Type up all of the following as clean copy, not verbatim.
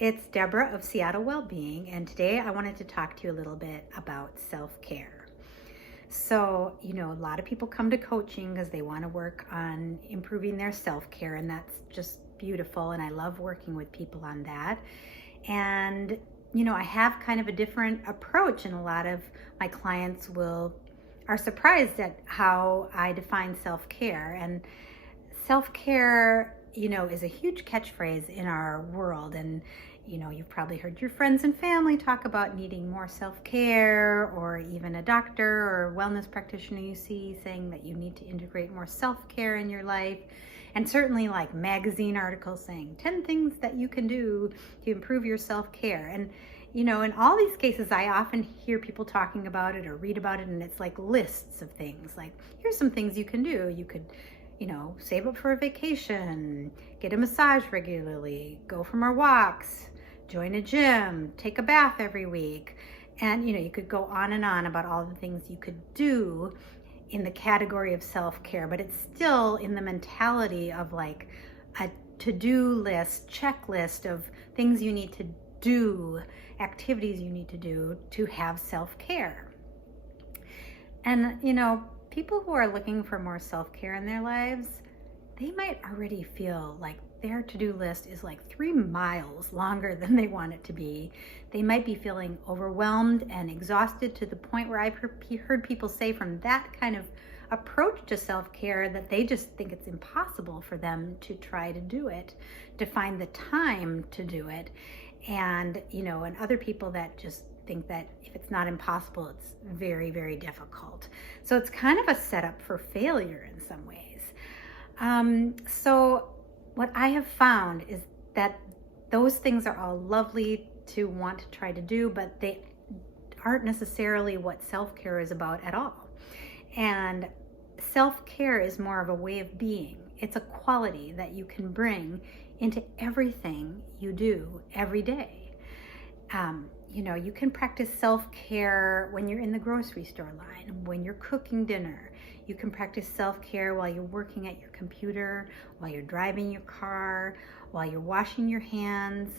It's Deborah of Seattle Wellbeing, and today I wanted to talk to you a little bit about self-care. So, a lot of people come to coaching because they want to work on improving their self-care, and that's just beautiful, and I love working with people on that. And, I have kind of a different approach, and a lot of my clients are surprised at how I define self-care. And self-care, is a huge catchphrase in our world. And, you've probably heard your friends and family talk about needing more self-care, or even a doctor or wellness practitioner you see saying that you need to integrate more self-care in your life. And certainly like magazine articles saying 10 things that you can do to improve your self-care. And, in all these cases, I often hear people talking about it or read about it, and it's like lists of things. Like, here's some things you can do. You could save up for a vacation, get a massage regularly, go for more walks, join a gym, take a bath every week. And, you could go on and on about all the things you could do in the category of self-care, but it's still in the mentality of like a to-do list, checklist of things you need to do, activities you need to do to have self-care. And, people who are looking for more self-care in their lives, they might already feel like their to-do list is like 3 miles longer than they want it to be. They might be feeling overwhelmed and exhausted to the point where I've heard people say from that kind of approach to self-care that they just think it's impossible for them to try to do it, to find the time to do it. And, and other people that just think that if it's not impossible, it's very, very difficult. So it's kind of a setup for failure in some ways. So what I have found is that those things are all lovely to want to try to do, but they aren't necessarily what self-care is about at all. And self-care is more of a way of being. It's a quality that you can bring into everything you do every day. You can practice self-care when you're in the grocery store line, when you're cooking dinner. You can practice self-care while you're working at your computer, while you're driving your car, while you're washing your hands.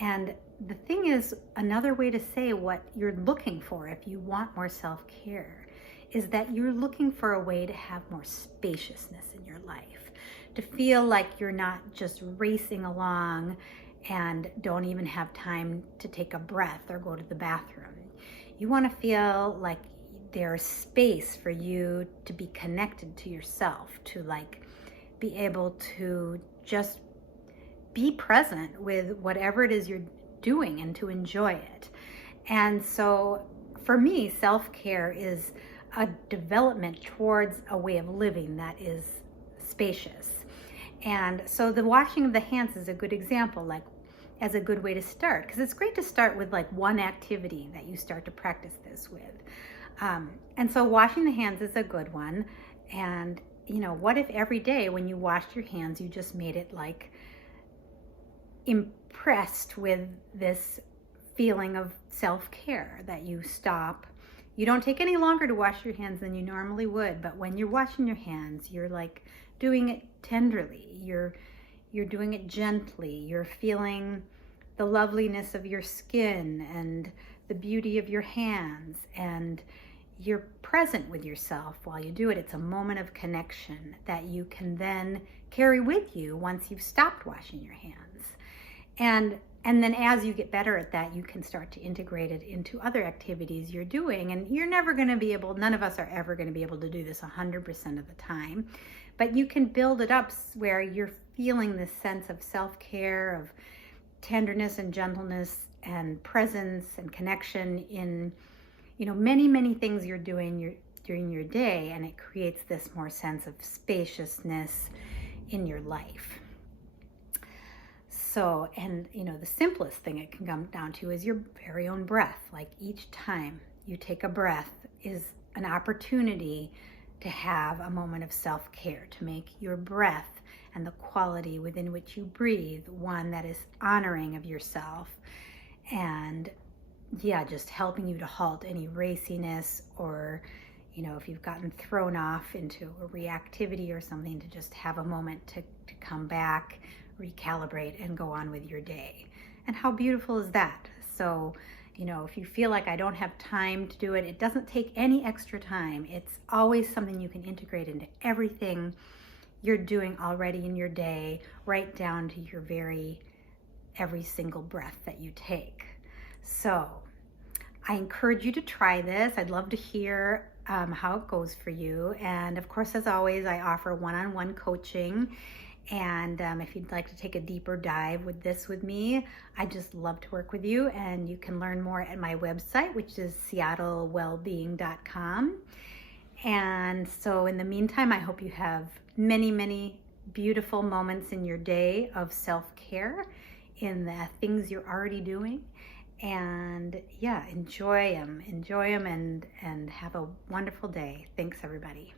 And the thing is, another way to say what you're looking for if you want more self-care is that you're looking for a way to have more spaciousness in your life, to feel like you're not just racing along and don't even have time to take a breath or go to the bathroom. You want to feel like there's space for you to be connected to yourself, to like be able to just be present with whatever it is you're doing and to enjoy it. And so for me, self-care is a development towards a way of living that is spacious. And so the washing of the hands is a good example, like as a good way to start, because it's great to start with like one activity that you start to practice this with. And so washing the hands is a good one. And, what if every day when you washed your hands, you just made it like impressed with this feeling of self-care, that you stop. You don't take any longer to wash your hands than you normally would, but when you're washing your hands, you're like doing it tenderly. You're doing it gently. You're feeling the loveliness of your skin and the beauty of your hands, and you're present with yourself while you do it. It's a moment of connection that you can then carry with you once you've stopped washing your hands. And then as you get better at that, you can start to integrate it into other activities you're doing. And you're never going to be able, none of us are ever going to be able to do this 100% of the time, but you can build it up where you're feeling this sense of self-care, of tenderness and gentleness and presence and connection in, many, many things you're doing during your day, and it creates this more sense of spaciousness in your life. So, and the simplest thing it can come down to is your very own breath. Like each time you take a breath is an opportunity to have a moment of self-care, to make your breath and the quality within which you breathe one that is honoring of yourself, and just helping you to halt any raciness, or if you've gotten thrown off into a reactivity or something, to just have a moment to come back, recalibrate, and go on with your day. And how beautiful is that? So, if you feel like I don't have time to do it, it doesn't take any extra time. It's always something you can integrate into everything you're doing already in your day, right down to your every single breath that you take. So I encourage you to try this. I'd love to hear how it goes for you. And of course, as always, I offer one-on-one coaching. And if you'd like to take a deeper dive with me, I just love to work with you. And you can learn more at my website, which is seattlewellbeing.com. And so in the meantime, I hope you have many, many beautiful moments in your day of self-care in the things you're already doing. And yeah, enjoy them and have a wonderful day. Thanks, everybody.